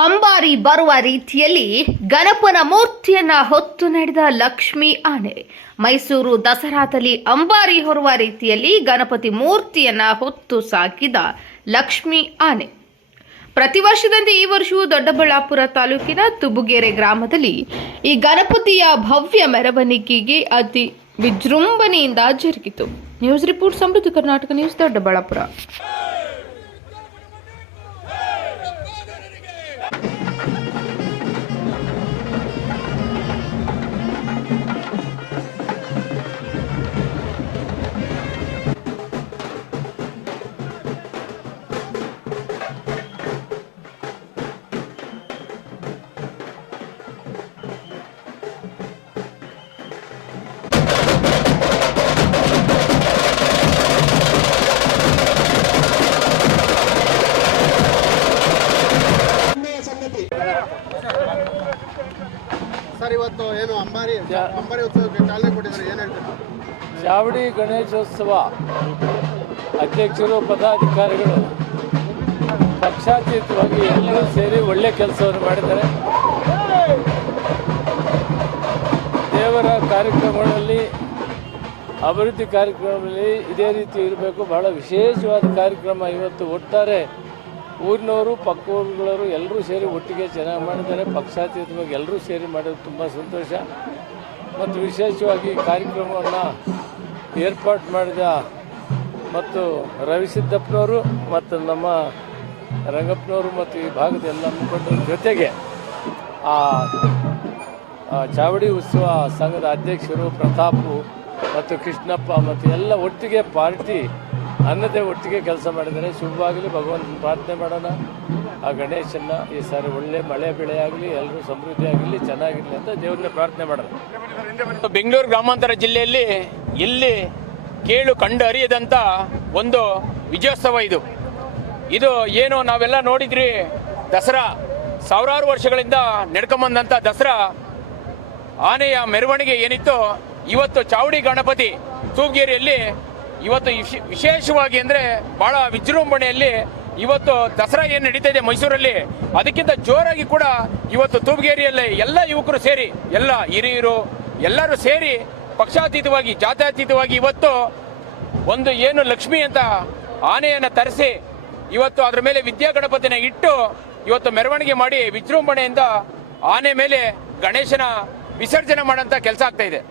ಅಂಬಾರಿ ಬರುವ ರೀತಿಯಲ್ಲಿ ಗಣಪನ ಮೂರ್ತಿಯನ್ನ ಹೊತ್ತು ನಡೆದ ಲಕ್ಷ್ಮೀ ಆನೆ. ಮೈಸೂರು ದಸರಾದಲ್ಲಿ ಅಂಬಾರಿ ಹೊರುವ ರೀತಿಯಲ್ಲಿ ಗಣಪತಿ ಮೂರ್ತಿಯನ್ನ ಹೊತ್ತು ಸಾಗಿದ ಲಕ್ಷ್ಮೀ ಆನೆ. ಪ್ರತಿ ವರ್ಷದಂತೆ ಈ ವರ್ಷವೂ ದೊಡ್ಡಬಳ್ಳಾಪುರ ತಾಲೂಕಿನ ತುಬುಗೆರೆ ಗ್ರಾಮದಲ್ಲಿ ಈ ಗಣಪತಿಯ ಭವ್ಯ ಮೆರವಣಿಗೆಗೆ ಅತಿ ವಿಜೃಂಭಣೆಯಿಂದ ಜರುಗಿತು. ನ್ಯೂಸ್ ರಿಪೋರ್ಟ್ ಸಮೃದ್ಧಿ ಕರ್ನಾಟಕ ನ್ಯೂಸ್, ದೊಡ್ಡಬಳ್ಳಾಪುರ. ಸರ್, ಇವತ್ತು ಏನು ಅಂಬಾರಿ ಉತ್ಸವಕ್ಕೆ ಚಾಲನೆ ಕೊಟ್ಟಿದ್ದಾರೆ, ಏನು ಹೇಳ್ತೀರಾ? ಚಾವಡಿ ಗಣೇಶೋತ್ಸವ ಅಧ್ಯಕ್ಷರು ಪದಾಧಿಕಾರಿಗಳು ಪಕ್ಷಾತೀತವಾಗಿ ಎಲ್ಲರೂ ಸೇರಿ ಒಳ್ಳೆ ಕೆಲಸವನ್ನು ಮಾಡಿದ್ದಾರೆ. ದೇವರ ಕಾರ್ಯಕ್ರಮಗಳಲ್ಲಿ, ಅಭಿವೃದ್ಧಿ ಕಾರ್ಯಕ್ರಮಗಳಲ್ಲಿ ಇದೇ ರೀತಿ ಇರಬೇಕು. ಬಹಳ ವಿಶೇಷವಾದ ಕಾರ್ಯಕ್ರಮ ಇವತ್ತು. ಒಟ್ಟಾರೆ ಊರಿನವರು, ಪಕ್ಕ ಊರುಗಳವರು ಎಲ್ಲರೂ ಸೇರಿ ಒಟ್ಟಿಗೆ ಚೆನ್ನಾಗಿ ಮಾಡಿದ್ದಾರೆ. ಪಕ್ಷಾತೀತವಾಗಿ ಎಲ್ಲರೂ ಸೇರಿ ಮಾಡೋದು ತುಂಬ ಸಂತೋಷ. ಮತ್ತು ವಿಶೇಷವಾಗಿ ಕಾರ್ಯಕ್ರಮವನ್ನು ಏರ್ಪಾಡು ಮಾಡಿದ ಮತ್ತು ರವಿಸಿದ್ದಪ್ಪನವರು ಮತ್ತು ನಮ್ಮ ರಂಗಪ್ಪನವರು ಮತ್ತು ಈ ಭಾಗದ ಎಲ್ಲ ಮುಖಂಡರ ಜೊತೆಗೆ ಆ ಚಾವಡಿ ಉತ್ಸವ ಸಂಘದ ಅಧ್ಯಕ್ಷರು ಪ್ರತಾಪು ಮತ್ತು ಕೃಷ್ಣಪ್ಪ ಮತ್ತು ಎಲ್ಲ ಒಟ್ಟಿಗೆ ಪಾರ್ಟಿ ಅನ್ನದೇ ಒಟ್ಟಿಗೆ ಕೆಲಸ ಮಾಡಿದ್ದಾರೆ. ಶುಭವಾಗಲಿ, ಭಗವಂತನ ಪ್ರಾರ್ಥನೆ ಮಾಡೋಣ. ಆ ಗಣೇಶನ್ನ ಈ ಸಾರಿ ಒಳ್ಳೆ ಮಳೆ ಬೆಳೆ ಆಗಲಿ, ಎಲ್ಲರೂ ಸಮೃದ್ಧಿ ಆಗಲಿ, ಚೆನ್ನಾಗಿರಲಿ ಅಂತ ದೇವ್ರನ್ನ ಪ್ರಾರ್ಥನೆ ಮಾಡೋಣ. ಬೆಂಗಳೂರು ಗ್ರಾಮಾಂತರ ಜಿಲ್ಲೆಯಲ್ಲಿ ಇಲ್ಲಿ ಕೇಳು ಕಂಡು ಅರಿಯದಂಥ ಒಂದು ವಿಜಯೋತ್ಸವ ಇದು ಏನು ನಾವೆಲ್ಲ ನೋಡಿದ್ರಿ. ದಸರಾ ಸಾವಿರಾರು ವರ್ಷಗಳಿಂದ ನಡ್ಕೊಂಬಂದಂಥ ದಸರಾ ಆನೆಯ ಮೆರವಣಿಗೆ ಏನಿತ್ತು, ಇವತ್ತು ಚಾವಡಿ ಗಣಪತಿ ತೂಗೇರಿಯಲ್ಲಿ ಇವತ್ತು ವಿಶೇಷವಾಗಿ ಅಂದರೆ ಭಾಳ ವಿಜೃಂಭಣೆಯಲ್ಲಿ ಇವತ್ತು ದಸರಾ ಏನು ನಡೀತಾ ಇದೆ ಮೈಸೂರಲ್ಲಿ, ಅದಕ್ಕಿಂತ ಜೋರಾಗಿ ಕೂಡ ಇವತ್ತು ತೂಬುಗೇರಿಯಲ್ಲಿ ಎಲ್ಲ ಯುವಕರು ಸೇರಿ, ಎಲ್ಲ ಹಿರಿಯರು ಎಲ್ಲರೂ ಸೇರಿ ಪಕ್ಷಾತೀತವಾಗಿ, ಜಾತ್ಯತೀತವಾಗಿ ಇವತ್ತು ಒಂದು ಏನು ಲಕ್ಷ್ಮಿ ಅಂತ ಆನೆಯನ್ನು ತರಿಸಿ ಇವತ್ತು ಅದರ ಮೇಲೆ ವಿದ್ಯಾ ಗಣಪತಿನ ಇಟ್ಟು ಇವತ್ತು ಮೆರವಣಿಗೆ ಮಾಡಿ ವಿಜೃಂಭಣೆಯಿಂದ ಆನೆ ಮೇಲೆ ಗಣೇಶನ ವಿಸರ್ಜನೆ ಮಾಡೋಂಥ ಕೆಲಸ ಆಗ್ತಾ ಇದೆ.